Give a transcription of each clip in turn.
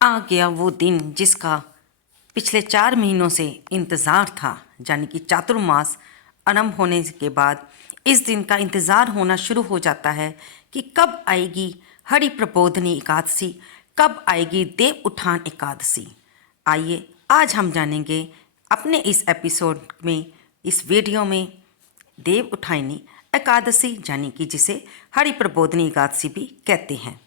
आ गया वो दिन जिसका पिछले 4 महीनों से इंतज़ार था, यानी कि चातुर्मास आरंभ होने के बाद इस दिन का इंतज़ार होना शुरू हो जाता है कि कब आएगी हरि प्रबोधनी एकादशी, कब आएगी देव उठान एकादशी। आइए आज हम जानेंगे अपने इस एपिसोड में, इस वीडियो में, देव उठानी एकादशी यानी कि जिसे हरि प्रबोधनी एकादशी भी कहते हैं।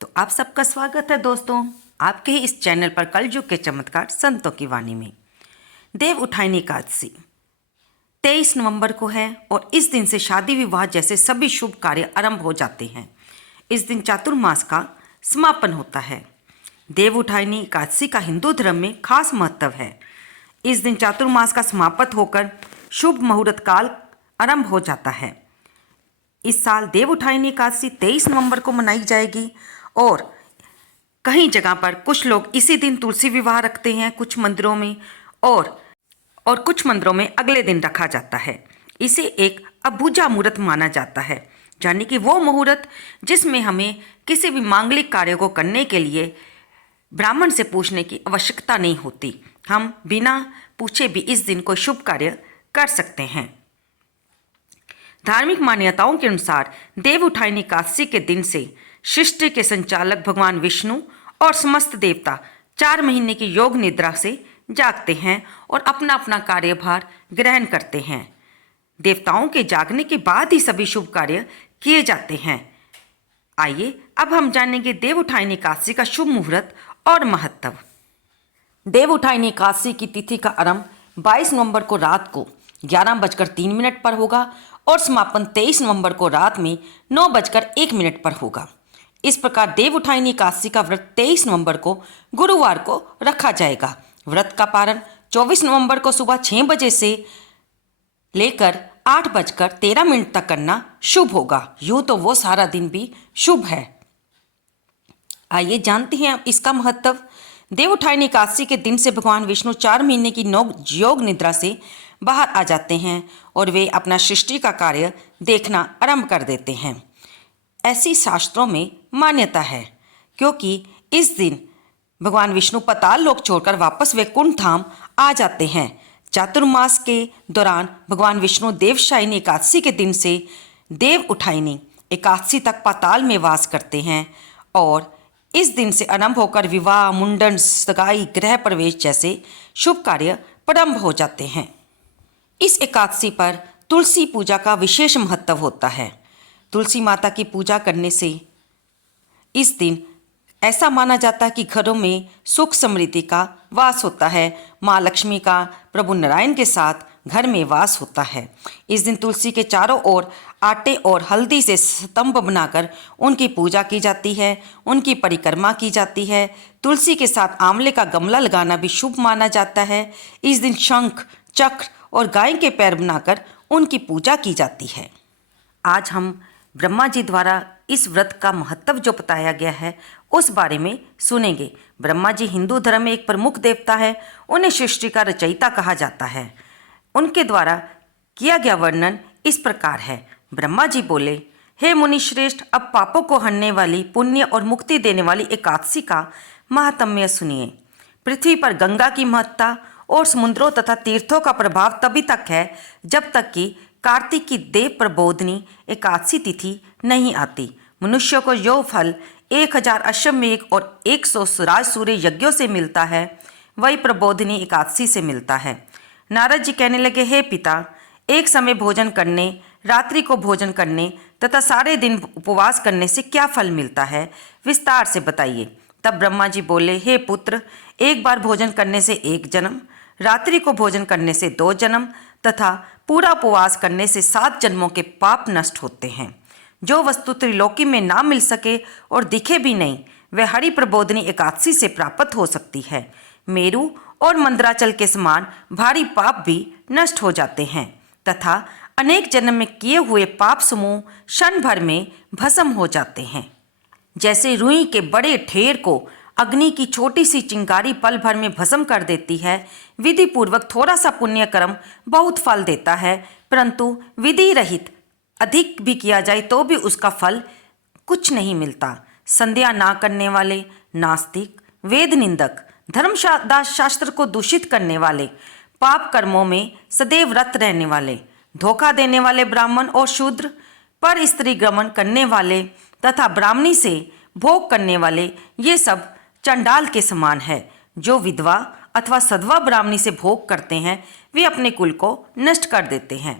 तो आप सबका स्वागत है दोस्तों, आपके ही इस चैनल पर कलयुग के चमत्कार संतों की वाणी में। देव उठानी एकादशी 23 नवंबर को है और इस दिन से शादी विवाह जैसे सभी शुभ कार्य आरंभ हो जाते हैं। इस दिन चातुर्मास का समापन होता है। देव उठानी एकादशी का हिंदू धर्म में खास महत्व है। इस दिन चातुर्मास का समाप्त होकर शुभ मुहूर्त काल आरंभ हो जाता है। इस साल देव उठानी एकादशी 23 नवंबर को मनाई जाएगी और कई जगह पर कुछ लोग इसी दिन तुलसी विवाह रखते हैं, कुछ मंदिरों में और कुछ मंदिरों में अगले दिन रखा जाता है। इसे एक अबूझा मुहूर्त माना जाता है, यानी कि वो मुहूर्त जिसमें हमें किसी भी मांगलिक कार्य को करने के लिए ब्राह्मण से पूछने की आवश्यकता नहीं होती। हम बिना पूछे भी इस दिन कोई शुभ कार्य कर सकते हैं। धार्मिक मान्यताओं के अनुसार देव उठानी एकादशी के दिन से सृष्टि के संचालक भगवान विष्णु और समस्त देवता 4 महीने की योग निद्रा से जागते हैं और अपना अपना कार्यभार ग्रहण करते हैं। देवताओं के जागने के बाद ही सभी शुभ कार्य किए जाते हैं। आइए अब हम जानेंगे देव उठानी एकादशी का शुभ मुहूर्त और महत्व। देव उठानी एकादशी की तिथि का आरंभ 22 नवंबर को रात को 11:03 पर होगा और समापन 23 नवंबर को रात में 9:01 पर होगा। इस प्रकार देव उठानी एकादशी का व्रत 23 नवंबर को गुरुवार को रखा जाएगा। व्रत का पारण 24 नवंबर को सुबह 6 बजे से लेकर 8:13 तक करना शुभ होगा। यूँ तो वो सारा दिन भी शुभ है। आइए जानते हैं अब इसका महत्व। देव उठानी एकादशी के दिन से भगवान विष्णु 4 महीने की योग निद्रा से बाहर आ जाते हैं और वे अपना सृष्टि का कार्य देखना आरंभ कर देते हैं। ऐसी शास्त्रों में मान्यता है, क्योंकि इस दिन भगवान विष्णु पाताल लोक छोड़कर वापस वैकुंठ धाम आ जाते हैं। चातुर्मास के दौरान भगवान विष्णु देवशायिनी एकादशी के दिन से देव उठानी एकादशी तक पाताल में वास करते हैं और इस दिन से आरंभ होकर विवाह, मुंडन, सगाई, गृह प्रवेश जैसे शुभ कार्य प्रारंभ हो जाते हैं। इस एकादशी पर तुलसी पूजा का विशेष महत्व होता है। तुलसी माता की पूजा करने से इस दिन ऐसा माना जाता है कि घरों में सुख समृद्धि का वास होता है। माँ लक्ष्मी का प्रभु नारायण के साथ घर में वास होता है। इस दिन तुलसी के चारों ओर आटे और हल्दी से स्तंभ बनाकर उनकी पूजा की जाती है, उनकी परिक्रमा की जाती है। तुलसी के साथ आंवले का गमला लगाना भी शुभ माना जाता है। इस दिन शंख, चक्र और गाय के पैर बनाकर उनकी पूजा की जाती है। आज हम ब्रह्मा जी द्वारा इस व्रत का महत्व जो बताया गया है उस बारे में सुनेंगे। ब्रह्मा जी हिंदू धर्म में एक प्रमुख देवता है। उन्हें सृष्टि का रचयिता कहा जाता है। उनके द्वारा किया गया वर्णन इस प्रकार है। ब्रह्मा जी बोले, हे मुनि श्रेष्ठ, अब पापों को हरने वाली, पुण्य और मुक्ति देने वाली एकादशी का महात्म्य सुनिए। पृथ्वी पर गंगा की महत्ता और समुद्रों तथा तीर्थों का प्रभाव तभी तक है जब तक कि कार्तिक की देव प्रबोधनी एकादशी तिथि नहीं आती। मनुष्य को जो फल 1000 अश्वमेध और 100 सुराज सूर्य यज्ञों से मिलता है, वही प्रबोधनी एकादशी से मिलता है। नारद जी कहने लगे, हे पिता, एक समय भोजन करने, रात्रि को भोजन करने तथा सारे दिन उपवास करने से क्या फल मिलता है, विस्तार से बताइए। तब ब्रह्मा जी बोले, हे पुत्र, एक बार भोजन करने से 1 जन्म, रात्रि को भोजन करने से 2 जन्म तथा पूरा उपवास करने से 7 जन्मों के पाप नष्ट होते हैं। जो वस्तु त्रिलोकी में ना मिल सके और दिखे भी नहीं, वह हरि प्रबोधनी एकादशी से प्राप्त हो सकती है। मेरु और मंदराचल के समान भारी पाप भी नष्ट हो जाते हैं तथा अनेक जन्म में किए हुए पाप समूह क्षण भर में भस्म हो जाते हैं। जैसे रुई के बड़े ढेर को अग्नि की छोटी सी चिंगारी पल भर में भस्म कर देती है, विधि पूर्वक थोड़ा सा पुण्य कर्म बहुत फल देता है, परंतु विधि रहित अधिक भी किया जाए तो भी उसका फल कुछ नहीं मिलता। संध्या ना करने वाले, नास्तिक, वेद निंदक, शास्त्र को दूषित करने वाले, पाप कर्मों में सदैव रत रहने वाले, धोखा देने वाले ब्राह्मण और शूद्र, पर स्त्री गमन करने वाले तथा ब्राह्मणी से भोग करने वाले, ये सब चंडाल के समान है। जो विधवा अथवा सधवा ब्राह्मणी से भोग करते हैं वे अपने कुल को नष्ट कर देते हैं।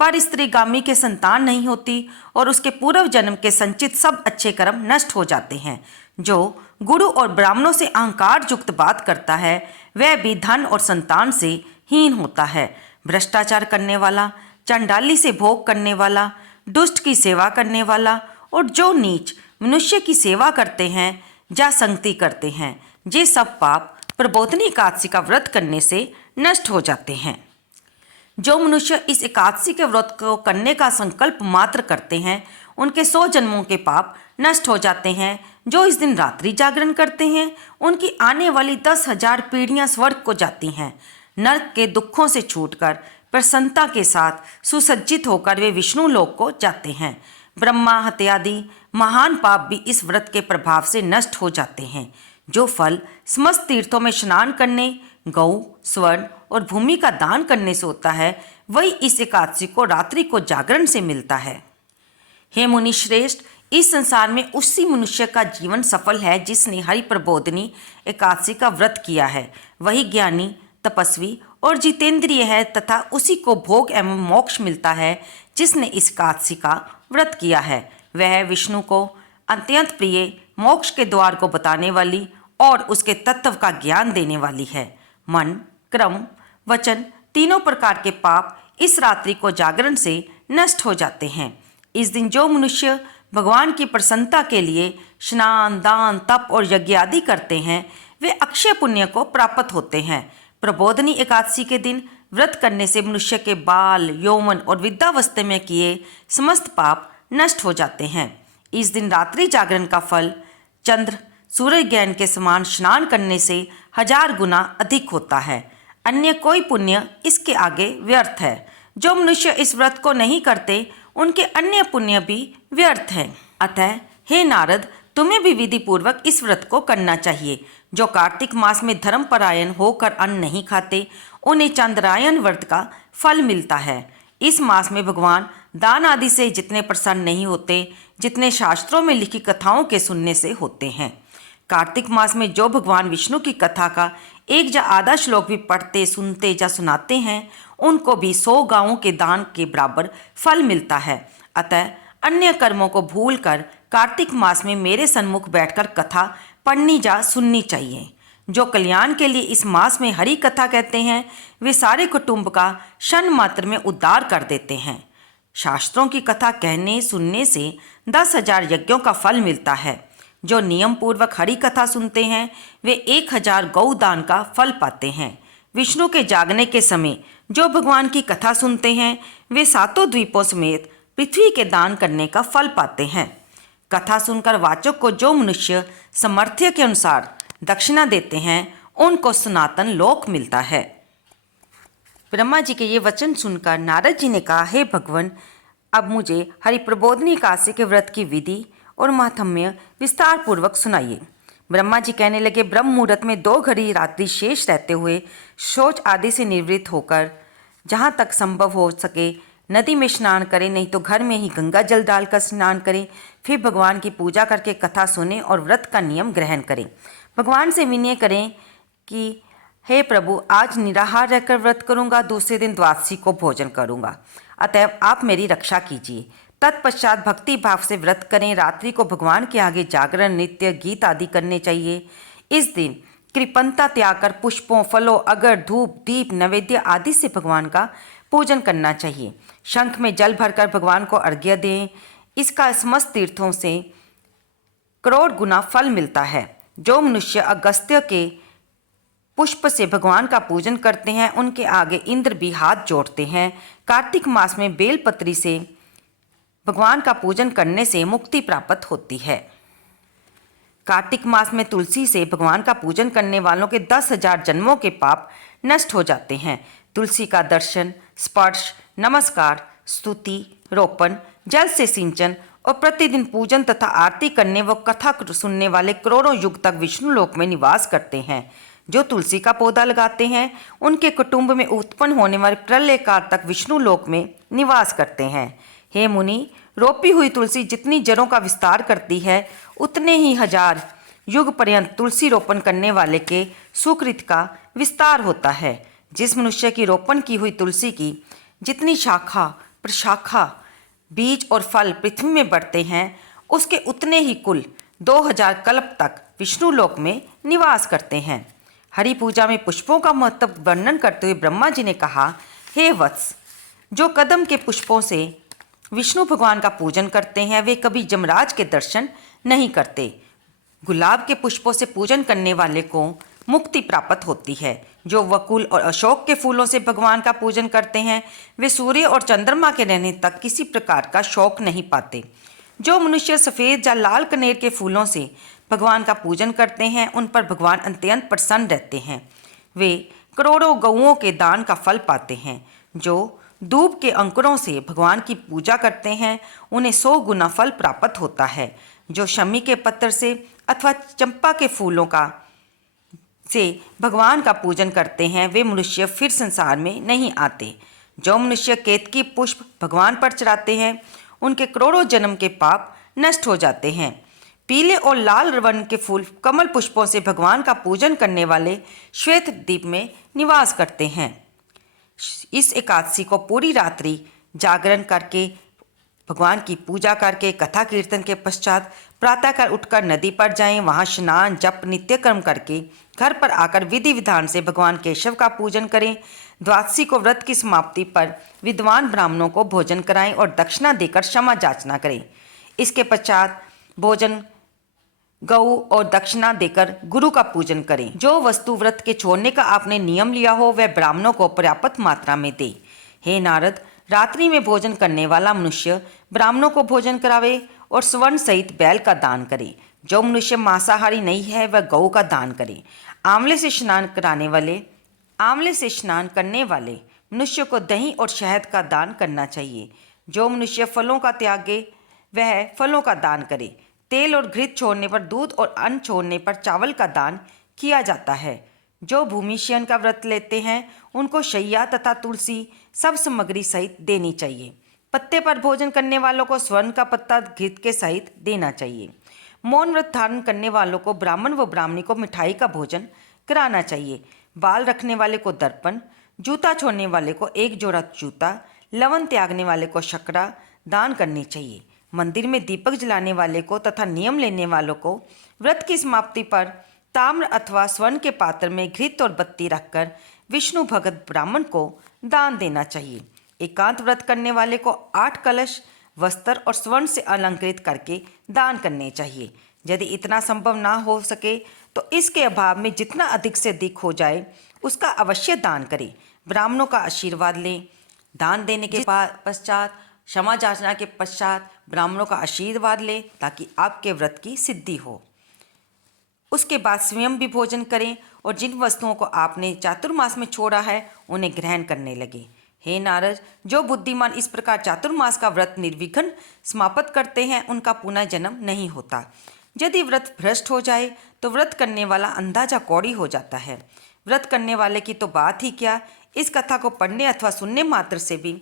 पर स्त्रीगामी के संतान नहीं होती और उसके पूर्व जन्म के संचित सब अच्छे कर्म नष्ट हो जाते हैं। जो गुरु और ब्राह्मणों से अहंकार युक्त बात करता है वह भी धन और संतान से हीन होता है। भ्रष्टाचार करने वाला, चंडाली से भोग करने वाला, दुष्ट की सेवा करने वाला और जो नीच मनुष्य की सेवा करते हैं या संगति करते हैं, ये सब पाप प्रबोधनी एकादशी का व्रत करने से नष्ट हो जाते हैं। जो मनुष्य इस एकादशी के व्रत को करने का संकल्प मात्र करते हैं उनके 100 जन्मों के पाप नष्ट हो जाते हैं। जो इस दिन रात्रि जागरण करते हैं उनकी आने वाली 10,000 पीढ़ियां स्वर्ग को जाती हैं। नरक के दुखों से छूटकर प्रसन्नता के साथ सुसज्जित होकर वे विष्णु लोक को जाते हैं। ब्रह्मा हत्यादि महान पाप भी इस व्रत के प्रभाव से नष्ट हो जाते हैं। जो फल समस्त तीर्थों में स्नान करने, गौ, स्वर्ण और भूमि का दान करने से होता है वही इस एकादशी को रात्रि को जागरण से मिलता है। हे मुनि श्रेष्ठ, इस संसार में उसी मनुष्य का जीवन सफल है जिसने हरि प्रबोधनी एकादशी का व्रत किया है। वही ज्ञानी, तपस्वी और जितेंद्रिय है तथा उसी को भोग एवं मोक्ष मिलता है जिसने इस एकादशी का व्रत किया है। वह विष्णु को अत्यंत प्रिय मोक्ष के द्वार को बताने वाली और उसके तत्व का ज्ञान देने वाली है। मन, क्रम, वचन तीनों प्रकार के पाप इस रात्रि को जागरण से नष्ट हो जाते हैं। इस दिन जो मनुष्य भगवान की प्रसन्नता के लिए स्नान, दान, तप और यज्ञ आदि करते हैं वे अक्षय पुण्य को प्राप्त होते हैं। प्रबोधनी एकादशी के दिन व्रत करने से मनुष्य के बाल, यौवन और वृद्धावस्था में किए समस्त पाप नष्ट हो जाते हैं। इस दिन रात्रि जागरण का फल चंद्र, सूर्य ज्ञान के समान स्नान करने से 1000 गुना अधिक होता है। अन्य कोई पुण्य इसके आगे व्यर्थ है। जो मनुष्य इस व्रत को नहीं करते उनके अन्य पुण्य भी व्यर्थ हैं। अतः हे नारद, तुम्हें भी विधि पूर्वक इस व्रत को करना चाहिए। जो कार्तिक मास में धर्मपरायण होकर अन्न नहीं खाते उन्हें चंद्रायन व्रत का फल मिलता है। इस मास में भगवान दान आदि से जितने प्रसन्न नहीं होते जितने शास्त्रों में लिखी कथाओं के सुनने से होते हैं। कार्तिक मास में जो भगवान विष्णु की कथा का एक या आधा श्लोक भी पढ़ते, सुनते या सुनाते हैं उनको भी 100 गांवों के दान के बराबर फल मिलता है। अतः अन्य कर्मों को भूलकर कार्तिक मास में मेरे सन्मुख बैठकर कथा पढ़नी या सुननी चाहिए। जो कल्याण के लिए इस मास में हरि कथा कहते हैं वे सारे कुटुंब का क्षण मात्र में उद्धार कर देते हैं। शास्त्रों की कथा कहने सुनने से 10,000 यज्ञों का फल मिलता है। जो नियम पूर्वक हरि कथा सुनते हैं वे 1000 गौदान का फल पाते हैं। विष्णु के जागने के समय जो भगवान की कथा सुनते हैं वे 7 द्वीपों समेत पृथ्वी के दान करने का फल पाते हैं। कथा सुनकर वाचक को जो मनुष्य सामर्थ्य के अनुसार दक्षिणा देते हैं उनको सनातन लोक मिलता है। ब्रह्मा जी के ये वचन सुनकर नारद जी ने कहा, हे भगवान, अब मुझे हरि प्रबोधनी एकादशी के व्रत की विधि और महात्म्य विस्तार पूर्वक सुनाइए। ब्रह्मा जी कहने लगे, ब्रह्म मुहूर्त में 2 घड़ी रात्रि शेष रहते हुए शौच आदि से निवृत्त होकर जहाँ तक संभव हो सके नदी में स्नान करें, नहीं तो घर में ही गंगा जल डालकर स्नान करें। फिर भगवान की पूजा करके कथा सुने और व्रत का नियम ग्रहण करें। भगवान से विनय करें कि हे प्रभु, आज निराहार रहकर व्रत करूंगा, दूसरे दिन द्वादशी को भोजन करूंगा, अतएव आप मेरी रक्षा कीजिए। तत्पश्चात भक्ति भाव से व्रत करें। रात्रि को भगवान के आगे जागरण, नृत्य, गीत आदि करने चाहिए। इस दिन कृपणता त्याग कर पुष्पों, फलों, अगर, धूप, दीप, नैवेद्य आदि से भगवान का पूजन करना चाहिए। शंख में जल भरकर भगवान को अर्घ्य दें। इसका समस्त तीर्थों से करोड़ गुना फल मिलता है। जो मनुष्य अगस्त्य के पुष्प से भगवान का पूजन करते हैं उनके आगे इंद्र भी हाथ जोड़ते हैं। कार्तिक मास में बेलपत्री से भगवान का पूजन करने से मुक्ति प्राप्त होती है। कार्तिक मास में तुलसी से भगवान का पूजन करने वालों के 10,000 जन्मों के पाप नष्ट हो जाते हैं। तुलसी का दर्शन, स्पर्श, नमस्कार, स्तुति, रोपण, जल से सिंचन और प्रतिदिन पूजन तथा आरती करने व कथा सुनने वाले करोड़ों युग तक विष्णु लोक में निवास करते हैं। जो तुलसी का पौधा लगाते हैं उनके कुटुंब में उत्पन्न होने वाले प्रलय काल तक विष्णु लोक में निवास करते हैं। हे मुनि, रोपी हुई तुलसी जितनी जड़ों का विस्तार करती है उतने ही हजार युग पर्यंत तुलसी रोपण करने वाले के सुकृत का विस्तार होता है। जिस मनुष्य की रोपण की हुई तुलसी की जितनी शाखा प्रशाखा बीज और फल पृथ्वी में बढ़ते हैं उसके उतने ही कुल 2000 कल्प तक विष्णु लोक में निवास करते हैं। हरि पूजा में पुष्पों का महत्व वर्णन करते हुए ब्रह्मा जी ने कहा, हे वत्स, जो कदम के पुष्पों से विष्णु भगवान का पूजन करते हैं वे कभी यमराज के दर्शन नहीं करते। गुलाब के पुष्पों से पूजन करने वाले को मुक्ति प्राप्त होती है। जो वकुल और अशोक के फूलों से भगवान का पूजन करते हैं वे सूर्य और चंद्रमा के रहने तक किसी प्रकार का शोक नहीं पाते। जो मनुष्य सफ़ेद या लाल कनेर के फूलों से भगवान का पूजन करते हैं उन पर भगवान अत्यंत प्रसन्न रहते हैं। वे करोड़ों गौओं के दान का फल पाते हैं। जो दूब के अंकुरों से भगवान की पूजा करते हैं उन्हें 100 गुना फल प्राप्त होता है। जो शमी के पत्र से अथवा चंपा के फूलों का से भगवान का पूजन करते हैं वे मनुष्य फिर संसार में नहीं आते। जो मनुष्य केतकी पुष्प भगवान पर चढ़ाते हैं उनके करोड़ों जन्म के पाप नष्ट हो जाते हैं। पीले और लाल वर्ण के फूल कमल पुष्पों से भगवान का पूजन करने वाले श्वेत द्वीप में निवास करते हैं। इस एकादशी को पूरी रात्रि जागरण करके भगवान की पूजा करके कथा कीर्तन के पश्चात प्रातःकाल उठकर नदी पर जाएं, वहां स्नान जप नित्य कर्म करके घर पर आकर विधि विधान से भगवान केशव का पूजन करें। द्वादशी को व्रत की समाप्ति पर विद्वान ब्राह्मणों को भोजन कराएं और दक्षिणा देकर क्षमा याचना करें। इसके पश्चात भोजन गऊ और दक्षिणा देकर गुरु का पूजन करें। जो वस्तु व्रत के छोड़ने का आपने नियम लिया हो वह ब्राह्मणों को पर्याप्त मात्रा में दे। हे नारद, रात्रि में भोजन करने वाला मनुष्य ब्राह्मणों को भोजन करावे और स्वर्ण सहित बैल का दान करे। जो मनुष्य मांसाहारी नहीं है वह गऊ का दान करे। आंवले से स्नान करने वाले मनुष्य को दही और शहद का दान करना चाहिए। जो मनुष्य फलों का त्यागे वह फलों का दान करे। तेल और घृत छोड़ने पर दूध और अन्न छोड़ने पर चावल का दान किया जाता है। जो भूमि शयन का व्रत लेते हैं उनको शैया तथा तुलसी सब सामग्री सहित देनी चाहिए। पत्ते पर भोजन करने वालों को स्वर्ण का पत्ता घृत के सहित देना चाहिए। मौन व्रत धारण करने वालों को ब्राह्मण व ब्राह्मणी को मिठाई का भोजन कराना चाहिए। बाल रखने वाले को दर्पण, जूता छोड़ने वाले को एक जोड़ा जूता, लवन त्यागने वाले को शकरा दान करनी चाहिए। मंदिर में दीपक जलाने वाले को तथा नियम लेने वालों को व्रत की समाप्ति पर ताम्र अथवा स्वर्ण के पात्र में घृत और बत्ती रखकर विष्णु भगत ब्राह्मण को दान देना चाहिए। एकांत व्रत करने वाले को 8 कलश वस्त्र और स्वर्ण से अलंकृत करके दान करने चाहिए। यदि इतना संभव ना हो सके तो इसके अभाव में जितना अधिक से अधिक हो जाए उसका अवश्य दान करें। ब्राह्मणों का आशीर्वाद लें। दान देने के पश्चात क्षमा याचना के पश्चात ब्राह्मणों का आशीर्वाद लें ताकि आपके व्रत की सिद्धि हो। उसके बाद स्वयं भी भोजन करें और जिन वस्तुओं को आपने चातुर्मास में छोड़ा है उन्हें ग्रहण करने लगे। हे नारद, जो बुद्धिमान इस प्रकार चातुर्मास का व्रत निर्विघ्न समाप्त करते हैं उनका पुनः जन्म नहीं होता। यदि व्रत भ्रष्ट हो जाए तो व्रत करने वाला अंधाजा कौड़ी हो जाता है। व्रत करने वाले की तो बात ही क्या, इस कथा को पढ़ने अथवा सुनने मात्र से भी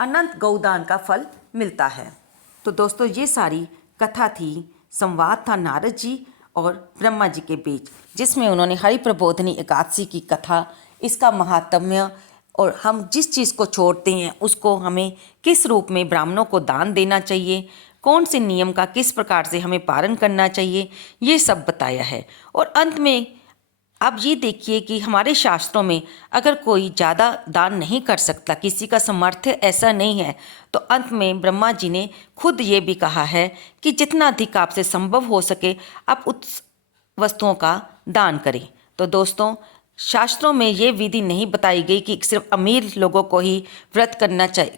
अनंत गौदान का फल मिलता है। तो दोस्तों, ये सारी कथा थी, संवाद था नारद जी और ब्रह्मा जी के बीच, जिसमें उन्होंने हरि प्रबोधनी एकादशी की कथा, इसका महात्म्य और हम जिस चीज़ को छोड़ते हैं उसको हमें किस रूप में ब्राह्मणों को दान देना चाहिए, कौन से नियम का किस प्रकार से हमें पालन करना चाहिए, ये सब बताया है। और अंत में आप ये देखिए कि हमारे शास्त्रों में अगर कोई ज़्यादा दान नहीं कर सकता, किसी का सामर्थ्य ऐसा नहीं है, तो अंत में ब्रह्मा जी ने खुद ये भी कहा है कि जितना अधिक आपसे संभव हो सके आप उस वस्तुओं का दान करें। तो दोस्तों, शास्त्रों में ये विधि नहीं बताई गई कि सिर्फ अमीर लोगों को ही व्रत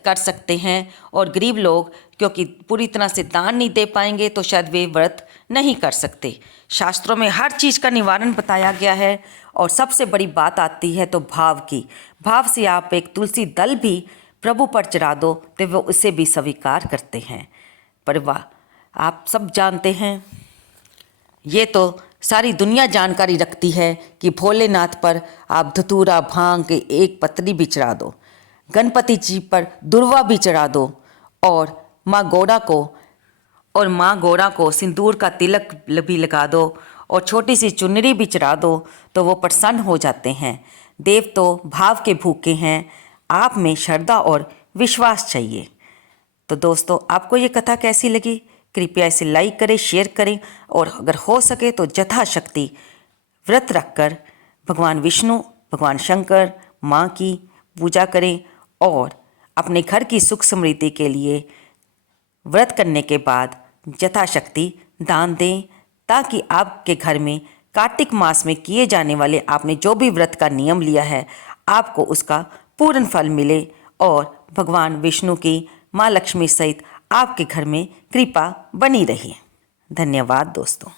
कर सकते हैं और गरीब लोग क्योंकि पूरी तरह से दान नहीं दे पाएंगे तो शायद वे व्रत नहीं कर सकते। शास्त्रों में हर चीज़ का निवारण बताया गया है। और सबसे बड़ी बात आती है तो भाव की। भाव से आप एक तुलसी दल भी प्रभु पर चढ़ा दो तो वो उसे भी स्वीकार करते हैं। परिवार आप सब जानते हैं, ये तो सारी दुनिया जानकारी रखती है कि भोलेनाथ पर आप धतूरा भांग के एक पत्री भी चढ़ा दो, गणपति जी पर दुर्वा भी चढ़ा दो और माँ गौरा को सिंदूर का तिलक भी लगा दो और छोटी सी चुनरी भी चढ़ा दो तो वो प्रसन्न हो जाते हैं। देव तो भाव के भूखे हैं, आप में श्रद्धा और विश्वास चाहिए। तो दोस्तों, आपको ये कथा कैसी लगी? कृपया इसे लाइक करें, शेयर करें और अगर हो सके तो यथाशक्ति व्रत रखकर भगवान विष्णु, भगवान शंकर, माँ की पूजा करें और अपने घर की सुख समृद्धि के लिए व्रत करने के बाद यथाशक्ति दान दें, ताकि आपके घर में कार्तिक मास में किए जाने वाले आपने जो भी व्रत का नियम लिया है आपको उसका पूर्ण फल मिले और भगवान विष्णु की, माँ लक्ष्मी सहित आपके घर में कृपा बनी रही। धन्यवाद दोस्तों।